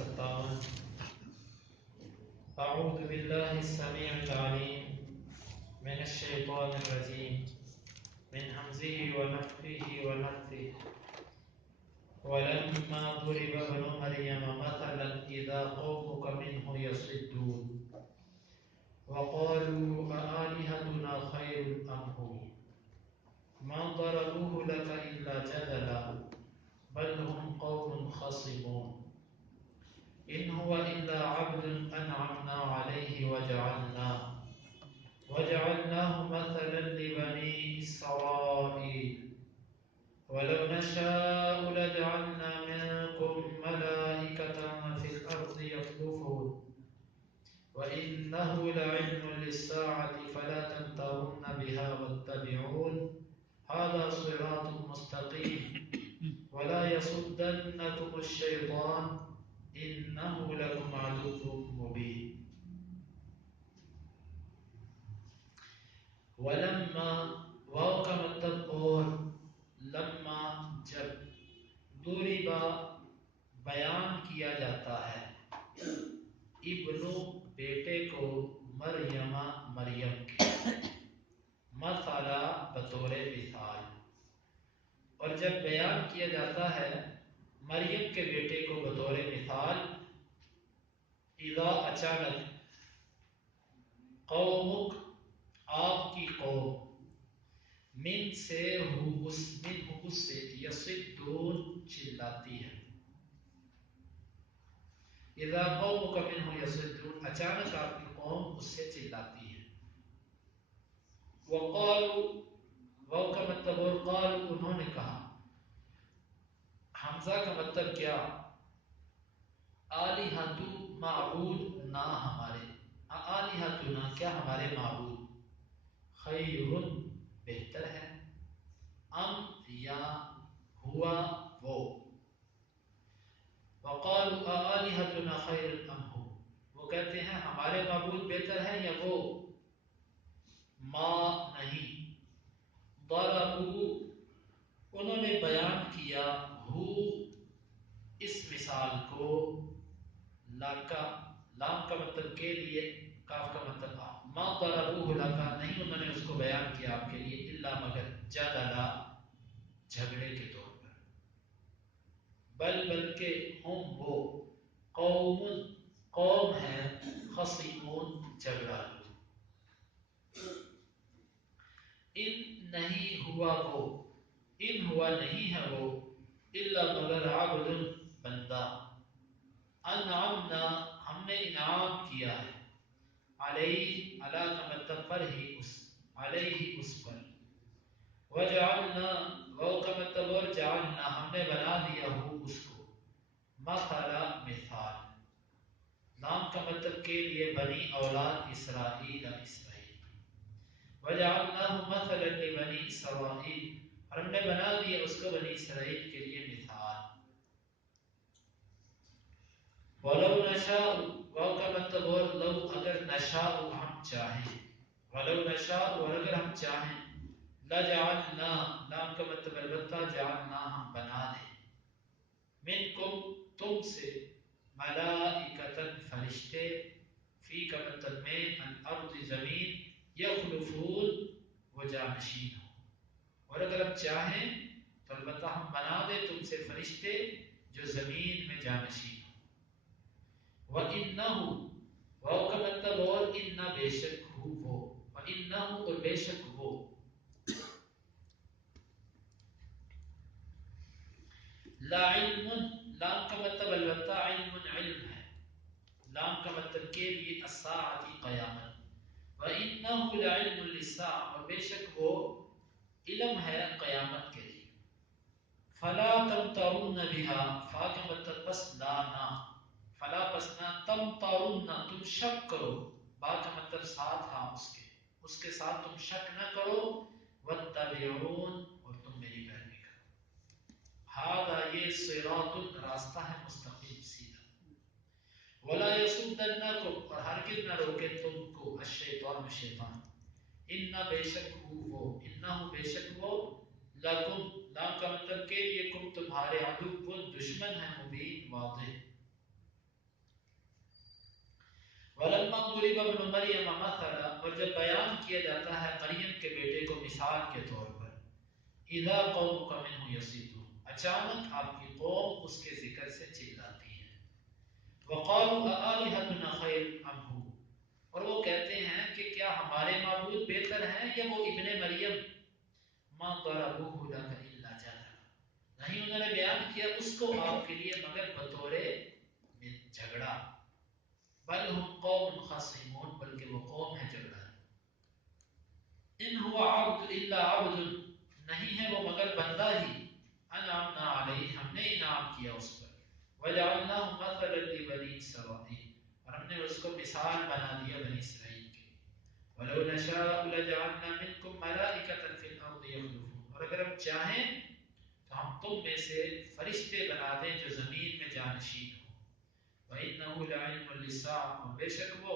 57 أعوذ بالله السميع العليم من الشيطان الرجيم من همزه ونفخه ونفثه ولما ضرب ابن مريم مثلا إذا قومك منه يصدون وقالوا أآلهتنا خير أم هو ما ضربوه لك إلا جدلا بل هم قوم خصمون إن هو إلا عبد أنعمنا عليه وجعلناه مثلا لبني إسرائيل ولو نشاء لجعلنا منكم ملائكة في الأرض يخلفون وإنه لعلم للساعة فلا تمترن بها واتبعون هذا صراط مستقيم ولا يصدنكم الشيطان إنه لكم عدو مبين ولما واو کا مطلب اور لما جب ضربا بیان کیا جاتا ہے ابنو بیٹے کو مریم کے مثلا بطور مثال اور جب بیان کیا جاتا ہے مریم کے بیٹے کو بطور مثال اذا اچانک قومک آپ کی قوم من سے اس سے یصدون چلاتی ہے اذا قومک منہ یصدون اچانک آپ کی قوم اس سے چلاتی ہے وقالوا واو کا مطلب اور قالوا انہوں نے کہا حمزہ کا مطلب کیا آلہۃ معبود نہ ہمارے آلہۃنا کیا ہمارے معبود خیر بہتر ہے ام یا ہوا وہ وقالوا آلہۃنا خیر ام ہو وہ کہتے ہیں ہمارے معبود بہتر ہیں یا وہ ما نہیں ضربوا انہوں نے بیان کیا ہو اس مثال کو لاکا لام کا مطلب کے لیے کاف کا مطلب ما ضربوه لکا نہیں انہوں نے اس کو بیان کیا آپ کے لیے الا مگر جدلا جھگڑے کے طور پر بلکہ ہم وہ قوم ہے خصیمون جھگڑا ان نہیں ہوا وہ ان ہوا نہیں ہے وہ الا مگر عبد بندہ انعمنا ہم نے انعام کیا ہے علیہ علا کا مطلب پر ہی علیہ اس پر وجعلنا وہ کا مطلب اور جعلنا ہم نے بنا دیا ہو اس کو مثلا مثال نام کا مطلب کے لیے بنی اولاد اسرائیل وجعلناه مثلا لبنی اسرائیل اور ہم نے بنا دیا اس کو بنی اسرائیل کے لیے مثال ولو نشاء واو کا مطلب اور لو اگر نشاء ہم چاہیں ولو نشاء اور اگر ہم چاہیں لجعلنا لام کا مطلب البتہ جعلنا ہم بنا دیں منکم تم سے ملائکتن فرشتے فی کا مطلب میں الارض زمین یخلفون وہ جانشین ہو اور اگر ہم چاہیں تو البتہ ہم بنا دیں تم سے فرشتے جو زمین میں جانشین ہو وَإِنَّهُ واو کا مطلب اور انہ بے شک ہو وہ وَإِنَّهُ اور بے شک وہ لا علم لام کا مطلب البتہ علم علم ہے لام کا مطلب کے لیے الساعۃ قیامت وَإِنَّهُ لَعِلْمٌ لِلسَّاعَةِ اور بے شک وہ علم ہے قیامت کے لیے فلا تمترن بها فا کا مطلب پس لا نہ فلا پس نہ تمترن تم شک کرو با کا مطلب ساتھ ہاں اس کے ساتھ تم شک نہ کرو واتبعون اور تم میری پیروی کرو ہذا یہ صراط راستہ ہے مستقیم سیدھا ولا يصدنكم اور ہرگز نہ روکے تم کو الشیطان شیطان ان بے شک وہ انہ بے شک وہ لکم لام کا مطلب کے لیے کم تمہارے عدو دشمن ہے مبین واضح ضرب ابن مریم مثلا، اور جب بیان کیا جاتا ہے مریم کے بیٹے کو مثال کے طور پر، اذا قومک منہ یصدون، اچانک آپ کی قوم اس کے ذکر سے چلاتی ہے، وقالوا آلہتنا خیر ام ہو، اور وہ کہتے ہیں کہ کیا ہمارے معبود بہتر ہیں یا وہ ابن مریم، ما ضربوہ لک الا جدلا، نہیں انہوں نے بیان کیا اس کو آپ کے لیے مگر بطور جھگڑا، بل ہم قوم خصمون، بلکہ وہ قوم ہے جھگڑا، ان هو عبد الا عبد، نہیں ہے وہ مگر بندہ ہی، انعمنا علیہ، ہم نے انعام کیا اس پر، وجعلناه مثلا لبنی اسرائیل، اور ہم نے اس کو مثال بنا دیا بنی اسرائیل کے، ولو نشاء لجعلنا منکم ملائکۃ فی الارض یخلفون، اور اگر ہم چاہیں تو ہم تم میں سے فرشتے بنا دیں جو زمین میں جانشین ہوں، وَإِنَّهُ لَعِلْمٌ لِلسَّاعَةِ، اور بے شک وہ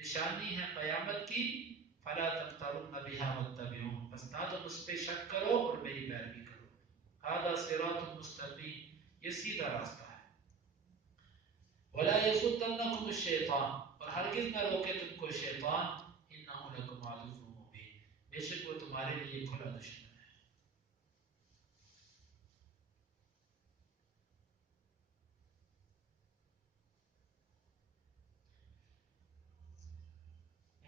نشانی ہے قیامت کی، فَلَا تَمْتَرُنَّ بِهَا وَاتَّبِعُونِ، پس نہ تم اس پہ شک کرو اور میری پیروی کرو، هَذَا صِرَاطٌ مُسْتَقِيمٌ، یہ سیدھا راستہ ہے، وَلَا يَصُدَّنَّكُمُ الشَّيْطَانُ، اور ہرگز نہ روکے تم کو شیطان، إِنَّهُ لَكُمْ عَدُوٌّ مُبِينٌ، بے شک وہ تمہارے لیے کھلا دشمن ہے۔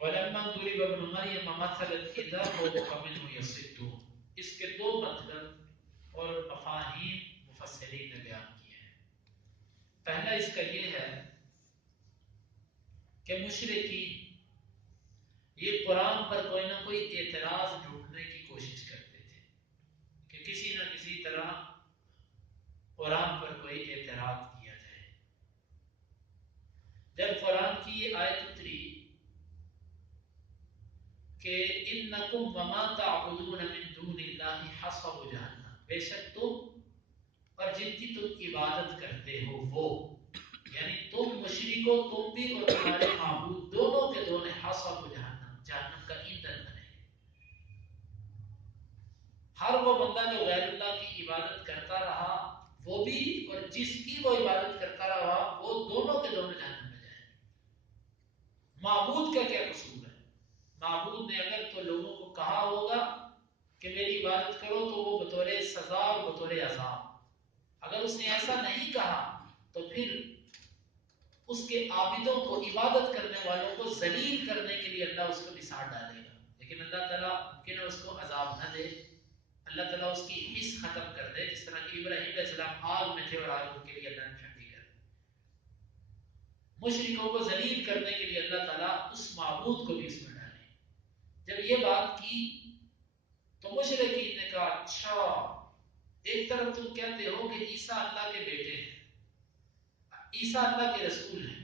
وَلَمَّا ضُرِبَ ابْنُ مَرْيَمَ مَثَلًا إِذَا قَوْمُكَ مِنْهُ يَصِدُّونَ، اس کے دو مطلب اور مفاہیم مفسرین نے بیان کیے ہیں۔ پہلا اس کا یہ ہے کہ مشرکین یہ قرآن پر کوئی نہ کوئی اعتراض ڈھونڈنے کی کوشش کرتے تھے کہ کسی نہ کسی طرح قرآن پر کوئی اعتراض کیا جائے۔ جب قرآن کی یہ آیت اتری کہ انکم وما تعبدون من دون اللہ حصب جہنم، بے شک تم اور جن کی تم عبادت کرتے ہو وہ، یعنی تم مشرکو، تم بھی اور تمہارے معبود دونوں کے دونوں حصب جہنم، جہنم کا ایندھن بنے گے۔ ہر وہ بندہ جو غیر اللہ کی عبادت کرتا رہا وہ بھی اور جس کی وہ عبادت کرتا رہا وہ دونوں کے دونوں جہنم میں جائیں گے۔ معبود کا کیا قصور ہے؟ معبود نے اگر تو لوگوں کو کہا ہوگا کہ میری عبادت کرو تو وہ بطور سزا اور بطور عذاب، اگر اس نے ایسا نہیں کہا تو پھر اس کے عابدوں کو، عبادت کرنے والوں کو ذلیل کرنے کے لیے اللہ اس کو بساط ڈالے گا، لیکن اللہ تعالیٰ ممکن ہے اس کو عذاب نہ دے، اللہ تعالیٰ اس کی حس ختم کر دے، جس طرح کہ ابراہیم علیہ السلام آگ میں تھے اور آگ ان کے لیے اللہ نے ٹھنڈی کر دی۔ مشرکوں کو ذلیل کرنے کے لیے اللہ تعالیٰ اس معبود کو بھی اس میں ڈالے۔ جب یہ بات کی تو مشرکین نے کہا اچھا، ایک طرف تم کہتے ہو کہ عیسیٰ اللہ کے بیٹے ہیں، عیسیٰ اللہ کے رسول ہیں،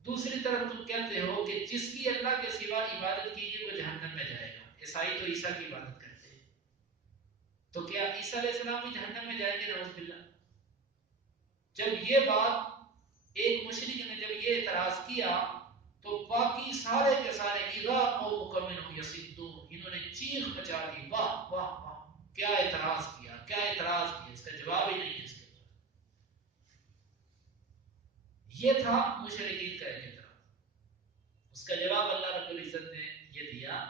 دوسری طرف تم کہتے ہو کہ جس کی اللہ کے سوا عبادت کیجیے وہ جہنم میں جائے گا، عیسائی تو عیسیٰ کی عبادت کرتے ہیں، تو کیا عیسیٰ علیہ السلام بھی جہنم میں جائیں گے؟ نعوذ باللہ۔ جب یہ بات ایک مشرک نے جب یہ اعتراض کیا تو باقی سارے کے سارے اذا قومک منہ یصدون، انہوں نے چیخ مچا دی، واہ واہ واہ، کیا اعتراض کیا، کیا اعتراض کیا، اس کا جواب ہی نہیں ہے اس کے پاس۔ یہ تھا مشرکین کا ایک اعتراض، اس کا جواب اللہ رب العزت نے یہ دیا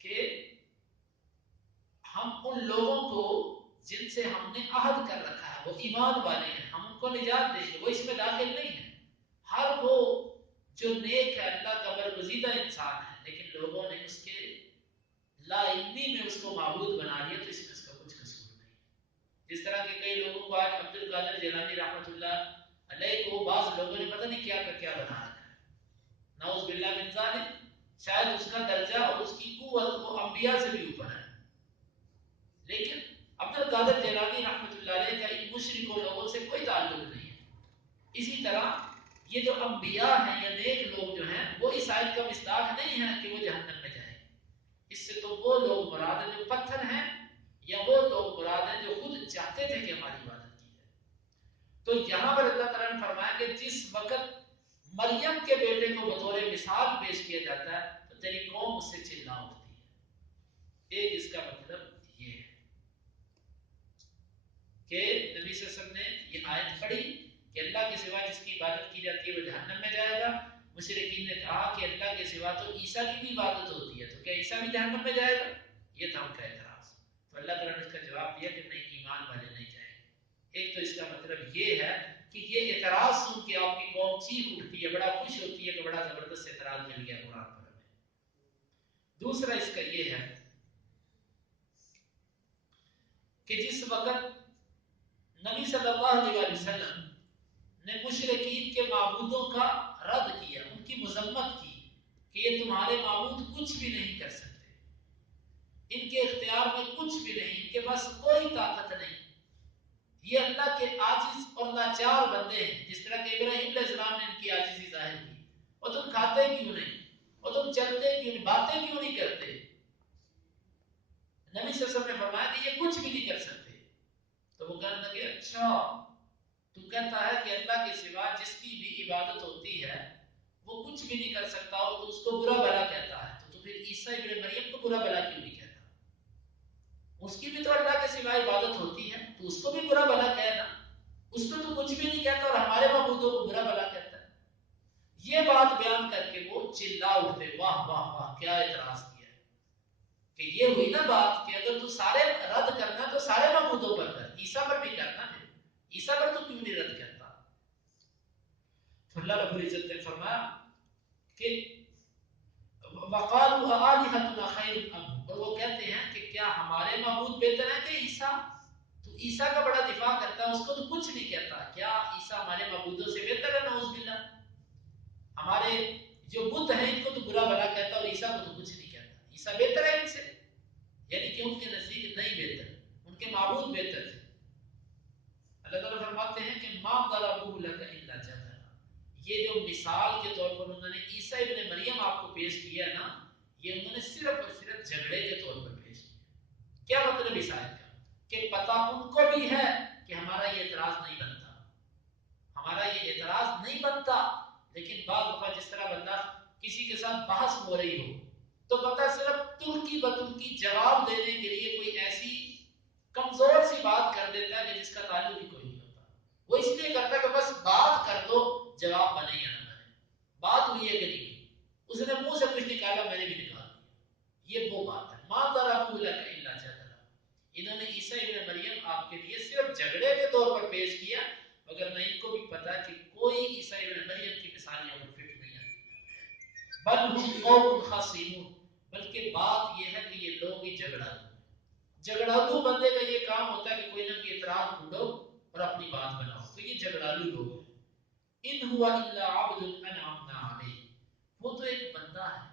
کہ ہم ان لوگوں کو جن سے ہم نے عہد کر رکھا ہے، وہ ایمان والے ہیں، ہم ان کو نجات دیں گے، وہ اس میں داخل نہیں ہیں۔ ہر وہ جو نیک ہے، اللہ کا برگزیدہ انسان ہے، لیکن لوگوں نے اس کے لا علمی میں اس کو معبود بنا لیا، تو اس میں اس کا کچھ قصور نہیں ہے۔ جس طرح کہ کئی لوگوں کو آج عبد القادر جیلانی رحمۃ اللہ علیہ کو بعض لوگوں نے پتہ نہیں کیا کیا بنا رکھا ہے، نعوذ باللہ من ذالک، شاید اس کا درجہ اور اس کی قوت وہ انبیاء سے بھی اوپر ہے، لیکن عبد القادر جیلانی رحمۃ اللہ علیہ کا ان مشرکوں لوگوں سے کوئی تعلق نہیں ہے۔ اسی طرح یہ جو انبیاء ہیں یا نیک لوگ جو ہیں وہ اس آیت کا مصداق نہیں ہے کہ وہ جہنم میں جائیں، اس سے تو وہ لوگ مراد ہیں جو پتھر ہیں، یا وہ لوگ مراد ہیں جو خود چاہتے تھے کہ ہماری عبادت کی جائے۔ تو یہاں پر اللہ تعالیٰ نے فرمایا کہ جس وقت مریم کے بیٹے کو بطور مثال پیش کیا جاتا ہے تو تیری قوم اس سے چلا اٹھتی ہے۔ ایک اس کا مطلب یہ ہے کہ نبی صلی اللہ علیہ وسلم نے یہ آیت پڑھی کہ اللہ کے سوا جس کی عبادت کی جاتی ہے وہ جہنم میں جائے گا، مشرکین نے کہا کہ اللہ کے سوا تو عیسیٰ کی بھی عبادت ہوتی ہے، تو کیا عیسیٰ بھی جہنم میں جائے گا؟ یہ تھا ان کا اعتراض. تو اللہ تعالیٰ نے اس کا جواب دیا کہ نہیں، ایمان والے نہیں جائیں گے. ایک تو اس کا مطلب یہ ہے کہ یہ اعتراض سن کے آپ کی قوم چیخ اٹھتی ہے، بڑا خوش ہوتی ہے کہ بڑا زبردست اعتراض مل گیا قرآن پر ہمیں. دوسرا اس کا یہ ہے کہ جس وقت نبی صلی اللہ علیہ وسلم نے مشرکین کے معبودوں کا رد کیا، ان کی مذمت کی کہ یہ تمہارے معبود کچھ بھی نہیں کر سکتے، ان کے اختیار میں کچھ بھی نہیں، ان کے پاس کوئی طاقت نہیں، یہ اللہ کے عاجز اور لاچار بندے ہیں. جس طرح کہ ابراہیم علیہ السلام نے ان کی عاجزی ظاہر کی، اور تم کھاتے کیوں نہیں، اور تم چلتے کیوں نہیں، باتیں کیوں نہیں کرتے. نبی صلی اللہ علیہ وسلم نے فرمایا کہ یہ کچھ بھی نہیں کر سکتے. تو وہ کہنے لگے اچھا تو کہتا ہے کہ اللہ کے سوا جس کی بھی عبادت ہوتی ہے وہ کچھ بھی نہیں کر سکتا اور تو اس کو برا بھلا کہتا ہے، تو پھر عیسیٰ ابن مریم کو برا بھلا کیوں نہیں کہتا؟ اس کی بھی تو اللہ کے سوا عبادت ہوتی ہے، تو اس کو بھی برا بھلا کہنا. اس کو تو کچھ بھی نہیں کہتا اور ہمارے معبودوں کو برا بھلا کہتا ہے. یہ بات بیان کر کے وہ چلا اٹھتے، واہ واہ واہ کیا اعتراض کیا ہے. کہ یہ ہوئی نا بات کہ اگر تو سارے رد کرنا تو سارے معبودوں پر کر، عیسیٰ پر بھی کرنا ہے، عیسیٰ پر تو کیوں نہیں رد کرتا؟ تو اللہ رب العزت نے فرمایا کہ وقالوا آلهتنا خیر ام، اور وہ کہتے ہیں کہ کیا ہمارے معبود بہتر ہیں کہ عیسیٰ؟ تو عیسیٰ کا بڑا دفاع کرتا ہے، اس کو تو کچھ نہیں کہتا. کیا عیسیٰ ہمارے معبودوں سے بہتر ہے؟ نعوذ باللہ. ہمارے جو بت ہیں ان کو تو برا بھلا کہتا اور عیسیٰ کو تو کچھ نہیں کہتا. عیسیٰ بہتر ہے ان سے، یعنی کہ ان کے نزدیک نہیں بہتر، ان کے معبود بہتر تھے. اللہ تعالیٰ فرماتے ہیں کہ ما ضربوه لك الا جدلا، یہ جو مثال کے طور پر انہوں نے عیسیٰ ابن مریم آپ کو پیش کیا ہے نا، یہ انہوں نے صرف اور صرف جھگڑے کے طور پر پیش کیا. کیا مطلب اس آیت کا؟ کہ پتہ ان کو بھی ہے کہ ہمارا یہ اعتراض نہیں بنتا، ہمارا یہ اعتراض نہیں بنتا، لیکن بعض دفعہ جس طرح بندہ کسی کے ساتھ بحث ہو رہی ہو تو بندہ صرف ترکی بترکی جواب دینے کے لیے کوئی ایسی کمزور سی بات کر دیتا ہے کہ جس کا تعلق ہی کوئی نہیں ہوتا. وہ اس لیے کرتا ہے کہ بس بات کر دو، جواب بنے یا نہ بنے، بات ہوئی ہے کہ نہیں ہوئی، اس نے منہ سے کچھ نکالا میں نے بھی نکال دیا. یہ وہ بات ہے. ما ضربوا لك الا جدلا، انہوں نے عیسیٰ ابن مریم آپ کے لیے صرف جھگڑے کے طور پر پیش کیا، مگر میں ان کو بھی پتا کہ کوئی عیسیٰ ابن مریم کی مثال یہاں پر فٹ نہیں آتی. بل هم قوم خصمون، بلکہ بات یہ ہے کہ یہ لوگ ہی جھگڑالو. جھگڑالو بندے کا یہ کام ہوتا ہے کہ کوئی نہ کوئی اعتراض ڈھونڈو اور اپنی بات بناؤ، تو یہ جھگڑالو لوگ ہیں. ان هو الا عبد انعمنا علیہ، وہ تو ایک بندہ ہے،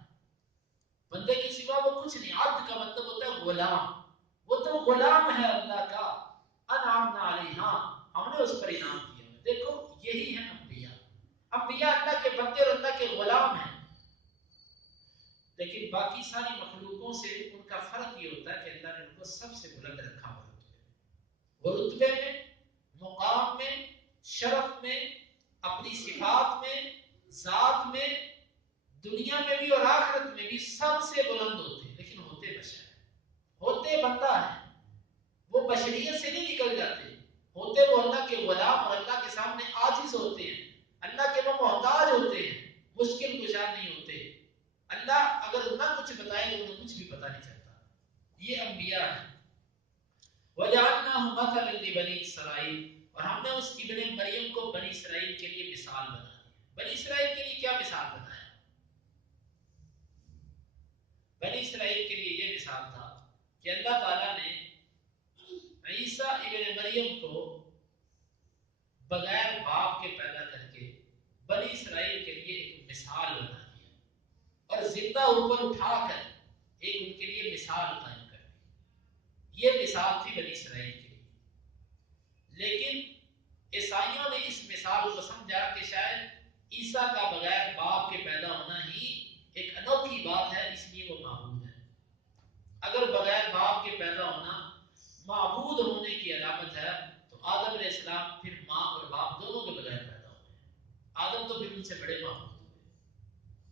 بندے کے سوا وہ کچھ نہیں. عبد کا مطلب ہوتا ہے غلام، وہ تو غلام ہے اللہ کا. انعمنا علیہ، ہاں ہم نے اس پر انعام کیا. دیکھو یہی ہے انبیاء. انبیاء اللہ کے بندے اور اللہ کے غلام ہیں. لیکن باقی ساری مخلوقوں سے ان کا فرق یہ ہوتا ہے کہ اللہ نے ان کو سب سے بلند رکھا ہوا رتبے، وہ رتبے میں، مقام میں، شرف میں، اپنی صفات میں، ذات میں، دنیا میں بھی اور آخرت میں بھی سب سے بلند ہوتے ہیں. لیکن ہوتے بشر ہیں، ہوتے بندہ ہیں، وہ بشریت سے نہیں نکل جاتے، ہوتے وہ اللہ کے غلام اور اللہ کے سامنے عاجز ہوتے ہیں، اللہ کے وہ محتاج ہوتے ہیں، مشکل کشا نہیں ہوتے. اللہ اگر نہ کچھ بتائے تو انہیں کچھ بھی پتا نہیں چلتا. یہ انبیاء ہیں. وَجَعَلْنَاهُ مَثَلًا لِبَنِي إِسْرَائِيلَ، اور ہم نے اس ابن مریم کو بنی اسرائیل کے لیے مثال بنا دی. بنی اسرائیل کے لیے کیا مثال بنایا؟ بنی اسرائیل کے لیے یہ مثال تھا کہ اللہ تعالیٰ نے عیسیٰ ابن مریم کو بغیر باپ کے پیدا کر کے بنی اسرائیل کے لیے ایک مثال بنا دیا، اور زندہ اوپر اٹھا کر ایک ان کے لیے مثال قائم کر دی. یہ مثال تھی بنی اسرائیل کے لیے. لیکن عیسائیوں نے اس مثال کو سمجھا کہ شاید عیسیٰ کا بغیر باپ کے پیدا ہونا ہی ایک انوکھی بات ہے، اس لیے وہ معبود ہے. اگر بغیر باپ کے پیدا ہونا معبود ہونے کی علامت ہے تو آدم علیہ السلام پھر ماں اور باپ دونوں کے بغیر پیدا ہوئے. آدم تو پھر ان سے بڑے معبود ہوئے،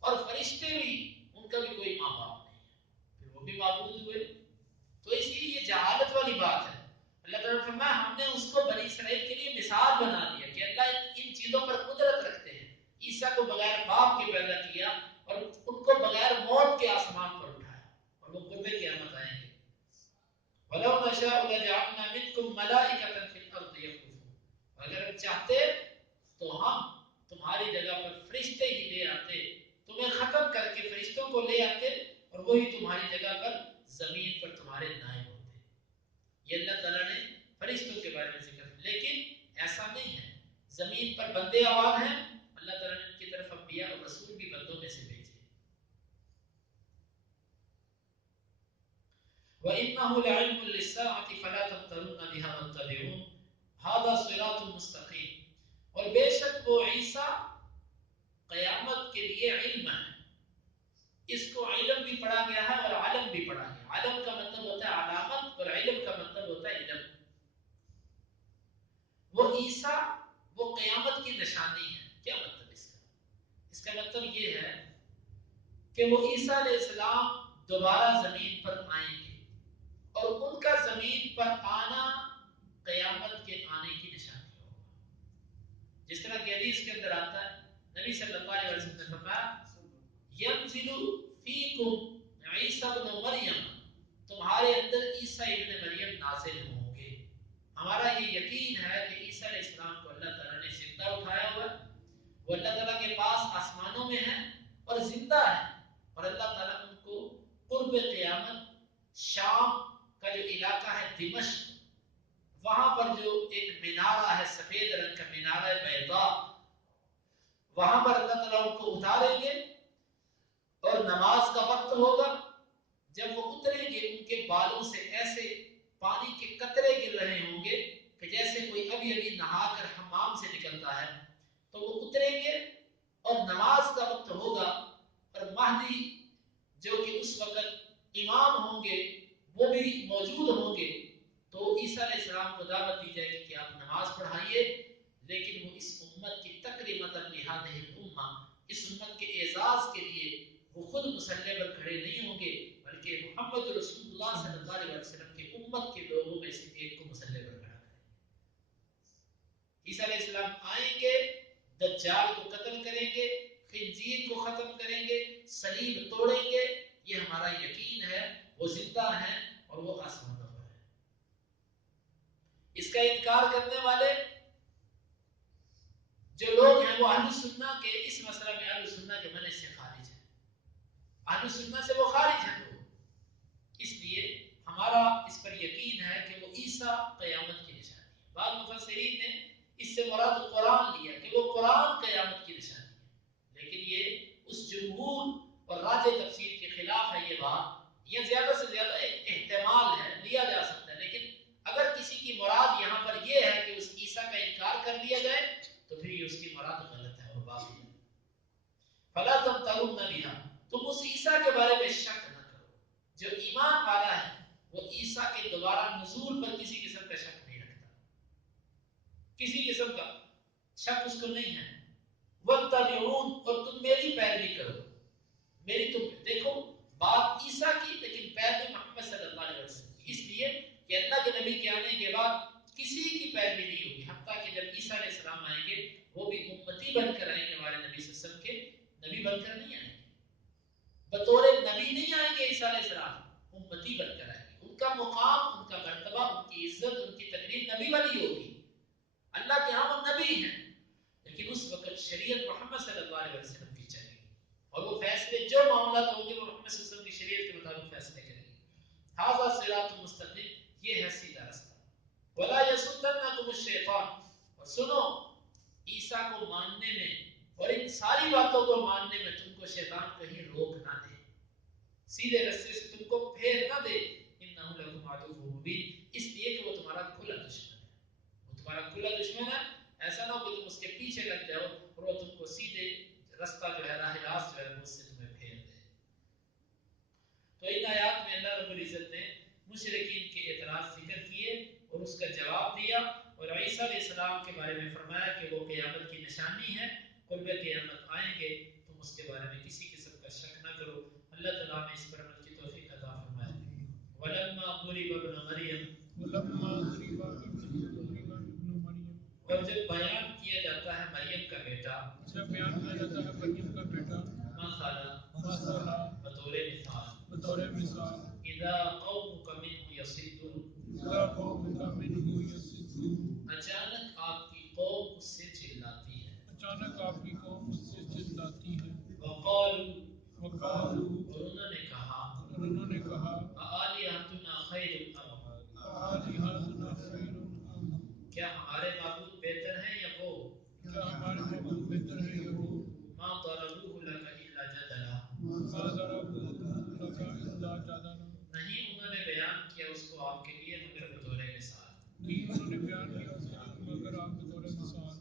اور فرشتے بھی ان کا بھی کوئی ماں باپ نہیں ہے، پھر وہ بھی معبود ہوئے. تو اس لیے یہ جہالت والی بات ہے. اللہ تعالیٰ نے فرمایا ہم نے اس کو بنی اسرائیل کے لیے مثال بنا دیا کہ اللہ ان چیزوں پر قدرت رکھتے ہیں. عیسیٰ کو بغیر باپ کے پیدا ہم تمہاری جگہ پر فرشتے ہی لے آتے، تمہیں ختم کر کے فرشتوں کو لے آتے اور وہی تمہاری جگہ پر زمین پر تمہارے نائب ہوتے۔ یہ اللہ تعالیٰ نے فرشتوں کے بارے میں ذکر، لیکن ایسا نہیں ہے۔ زمین پر بندے آباد ہیں، اللہ تعالیٰ نے ان کی طرف انبیاء اور رسول بھی بندوں میں سے بھیجے۔ وَإِنَّهُ لَعِلْمٌ لِلسَّاعَةِ فَلَا تَمْتَرُنَّ بِهَا وَاتَّبِعُونِ هَذَا صِرَاطٌ مُسْتَقِيمٌ۔ اور بے شک وہ عیسیٰ قیامت کے لیے علم ہے، اس کو علم بھی پڑھا گیا ہے اور علم بھی پڑھا گیا۔ علم کا مطلب ہوتا ہے علامت اور علم کا مطلب ہوتا ہے علم۔ وہ عیسیٰ وہ قیامت کی نشانی ہے۔ کیا مطلب اس کا؟ اس کا مطلب یہ ہے کہ وہ عیسیٰ علیہ السلام دوبارہ زمین پر آئیں گے اور ان کا زمین پر آنا قیامت کے آنے کی نشانی ہوگا۔ جس طرح کہ حدیث کے اندر آتا ہے، نبی صلی اللہ علیہ وسلم نے فرمایا ينزل فیکم عیسیٰ ابن مریم، تمہارے اندر عیسیٰ ابن مریم نازل ہوں گے۔ ہمارا یہ یقین ہے کہ عیسیٰ علیہ السلام کو اللہ تعالیٰ نے زندہ اٹھایا ہوا ہے، وہ اللہ تعالیٰ کے پاس آسمانوں میں ہیں اور زندہ ہے، اور اللہ تعالیٰ ان کو قرب قیامت شام کا جو علاقہ ہے دمشق، وہاں پر جو ایک مینارہ ہے سفید رنگ کا مینارہ بیضاء، وہاں پر اللہ تعالیٰ ان کو اتاریں گے اور نماز کا وقت ہوگا۔ جب وہ اتریں گے ان کے بالوں سے ایسے پانی کے قطرے گر رہے ہوں گے کہ جیسے کوئی ابھی ابھی نہا کر حمام سے نکلتا ہے، تو وہ اتریں گے اور نماز کا وقت ہوگا، اور مہدی جو کہ اس وقت امام ہوں گے وہ بھی موجود ہوں گے، تو عیسیٰ علیہ السلام کو دعوت دی جائے گی کہ آپ نماز پڑھائیے، لیکن وہ اس امت کی تکریمۃ لہذہ الامہ، اس امت کے اعزاز کے لیے وہ خود مصلی پر کھڑے نہیں ہوں گے، بلکہ محمد رسول اللہ صلی اللہ علیہ وسلم کے امت کے لوگوں میں سے ایک کو مصلی پر کھڑا کریں گے۔ عیسیٰ علیہ السلام آئیں گے، دجال کو قتل کریں گے، خنزیر کو ختم کریں گے، صلیب توڑیں گے، یہ ہمارا یقین ہے۔ وہ زندہ ہیں اور وہ آسمانوں پر ہیں۔ اس کا انکار کرنے والے جو لوگ ہیں وہ اہل سنہ کے اس مسئلہ میں اہل سنہ کے منہج سے خارج ہیں، اہل سنہ سے وہ خارج ہیں وہ، اس لیے ہمارا اس پر یقین ہے کہ وہ عیسیٰ قیامت کی نشانی ہے۔ بعض مفسرین نے اس سے مراد قرآن لیا کہ وہ قرآن قیامت کی نشانی ہے، لیکن یہ اس جمہور اور راجح تفسیر کے خلاف ہے یہ بات۔ یہ زیادہ سے زیادہ ایک احتمال ہے، لیا جا سکتا ہے، لیکن اگر کسی کی مراد یہاں پر یہ ہے کہ اس عیسیٰ کا انکار کر دیا جائے تو پھر یہ اس کی مراد غلط ہے اور باطل ہے۔ فَلَا تَمْتَرُنَّ بِهَا، تم اس عیسیٰ کے بارے میں شک نہ کرو۔ جو ایمان والا ہے وہ عیسیٰ کے دوبارہ نزول پر کسی قسم کا شک نہیں رکھتا، کسی قسم کا شک اس کو نہیں ہے۔ وَاتَّبِعُونِ، اور تم میری پیروی کرو، میری تم دیکھو بات عیسیٰ کی، لیکن پیروی محمد صلی اللہ علیہ وسلم کی، اس لیے کہ اللہ کے نبی کے آنے کے بعد کسی کی پیروی نہیں ہوگی، حتیٰ کہ جب عیسیٰ علیہ السلام آئیں گے وہ بھی امتی بن کر آئیں گے، ہمارے نبی صلی اللہ علیہ وسلم کے نبی بن کر نہیں آئیں گے، بطور نبی نہیں آئیں گے عیسیٰ علیہ السلام، امتی بن کر آئیں گے۔ ان کا مقام، ان کا مرتبہ، ان کی عزت، ان کی تقریر نبی والی ہوگی، اللہ کے ہاں وہ نبی ہیں، لیکن اس وقت شریعت محمد صلی اللہ علیہ وسلم کی چلے گی، اور وہ فیصلے جو معاملات ہوں گے وہ محمد صلی اللہ علیہ وسلم کی شریعت کے مطابق فیصلے کریں گے۔ ھذا صراط مستقیم، یہ ہے سیدھا رستہ۔ ولا یصدنکم الشیطان، اور سنو عیسیٰ کو ماننے میں اور ان ساری باتوں کو ماننے میں تم کو شیطان کہیں روک نہ دے، سیدھے رستے سے تم کو پھیر نہ دے۔ انہ لکم عدو مبین، اس لیے کہ وہ تمہارا کھلا دشمن ہے، وہ تمہارا کھلا دشمن ہے۔ ایسا نہ ہو کہ تم اس کے پیچھے لگ جاؤ اور وہ تم کو سیدھے رستہ جو ہے، راہ راست جو ہے اس سے تمہیں پھیر دے۔ تو ان آیات میں اللہ رب العزت نے مشرکین کے اعتراض ذکر کیے اور اس کا جواب دیا، اور عیسیٰ علیہ السلام کے بارے میں فرمایا کہ وہ قیامت کی نشانی ہے، قرب قیامت آئیں گے، تم اس کے بارے میں کسی قسم کا شک نہ کرو۔ اللہ تعالیٰ نے اس پر عمل کی توفیق عطا فرمائے۔ وَلَمَّا ضُرِبَ ابْنُ مَرْيَمَ، اور جب بیان کیا جاتا ہے مریم کا بیٹا، مثلا بطور مثال، اذا قومک منہ یصدون، اچانک آپ کی قوم اس سے چلاتی ہے، کیا ہمارے محبوب بہتر ہے یا وہ؟ ما ضربوه لك الا جدلا، ما ضربوه لك الا جدلا، نہیں انہوں نے بیان کیا اس کو آپ کے لیے مگر بطور مثال، نہیں انہوں نے بیان کیا اس کے لیے مگر آپ بطور مثال،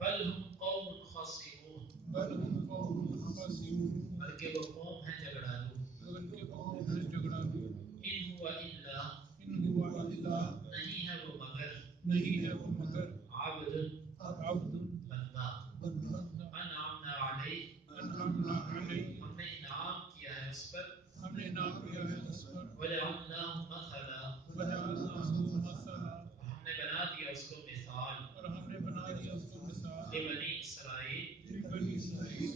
بل ہم قوم خصمون، بل ہم قوم خصمون، بلکہ وہ قوم ہے جھگڑالو، بلکہ وہ قوم ہے جھگڑالو، ان هو الا، ان هو الا، نہیں ہے وہ مگر، نہیں ہے وہ مگر، عبد، عبد، بندہ، بندہ، انعمنا علیہ، انعمنا علیہ، ہم نے انعام کیا ہے اس پر، ہم نے انعام کیا ہے اس پر، وجعلناہ مثلا، وجعلناہ مثلا، اور ہم نے بنا دیا اس کو مثال، اور ہم نے بنا دیا اس کو مثال، لبنی اسرائیل، بنی اسرائیل،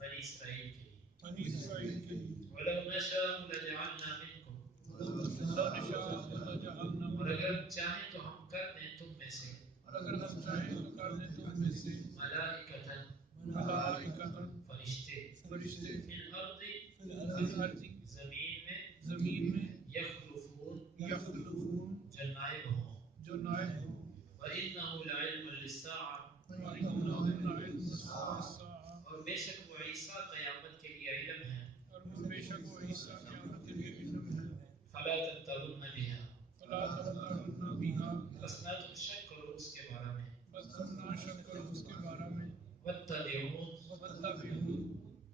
بنی اسرائیل کے لیے، بنی اسرائیل کے لیے، وَلَوْ نَشَاءُ لَجَعَلْنَا مِنْكُمْ، لو نشاء لجعلنا، اور اگر ہم چاہیں تو ہم کر دیں تم میں سے، اور اگر ہم چاہیں تو کر دیں تم میں سے، ملائکۃ، ملائکۃ، فرشتے، فرشتے، فی الارض، فی الارض، زمین میں، زمین میں، یخلفون، یخلفون، جو نائب ہوں، جو نائب ہوں، وَإِنَّهُ لَعِلْمٌ لِلسَّاعَةِ، وَإِنَّهُ لَعِلْمٌ لِلسَّاعَةِ، اور بے شک وہ عیسیٰ قیامت کے لیے علم ہے، اور وہ بے شک وہ عیسیٰ قیامت کے لیے علم ہے، فلا تمترن بها، فلا تمترن بها، بس نہ تم شک کرو اس کے بارے میں، بس تم نہ شک کرو اس کے بارے میں، واتبعون، واتبعون،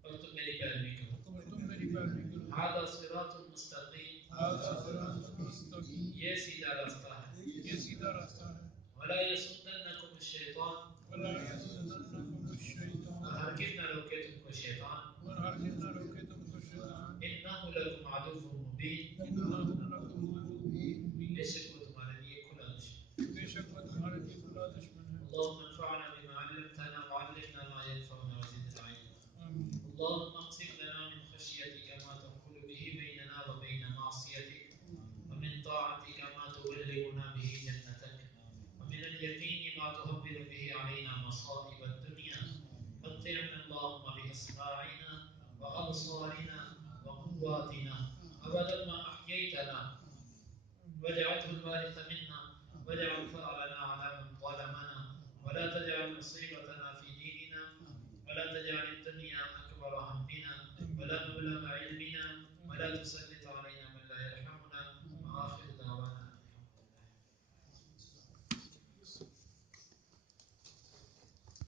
اور تم میری پیروی کرو، اور تم میری پیروی کرو، هذا صراط مستقیم، ھذا صراط مستقیم، یہ سیدھا راستہ ہے، یہ سیدھا راستہ ہے، ولا يصدنكم الشیطان، ولا يصدنكم الشیطان، اور ہرگز نہ روکے تم کو شیطان، اور ہرگز نہ روکے تم کو شیطان، انه لکم عدو مبین، انه لکم عدو مبین، بے شک وہ تمہارے لیے کھلا دشمن، بے شک وہ تمہارے لیے کھلا دشمن ہے، اللهم انفعنا بما علمتنا وعلمنا ما ينفعنا وزدنا علما، آمین، اللهم اقسم لنا من خشيتك ما تحول به بيننا وبين معصيتك، ومن طاعتك ما تبلغنا به جنتك، ومن اليقين ما تهون به علينا مصائب الدنيا، متعنا اللهم بأسماعنا وأبصارنا وقواتنا أبدا ما أحييتنا، واجعله الوارث منا، واجعل ثأرنا على من ظلمنا، ولا تجعل مصيبتنا في ديننا، ولا تجعل الدنيا أكبر همنا ولا مبلغ علمنا، ولا تسلط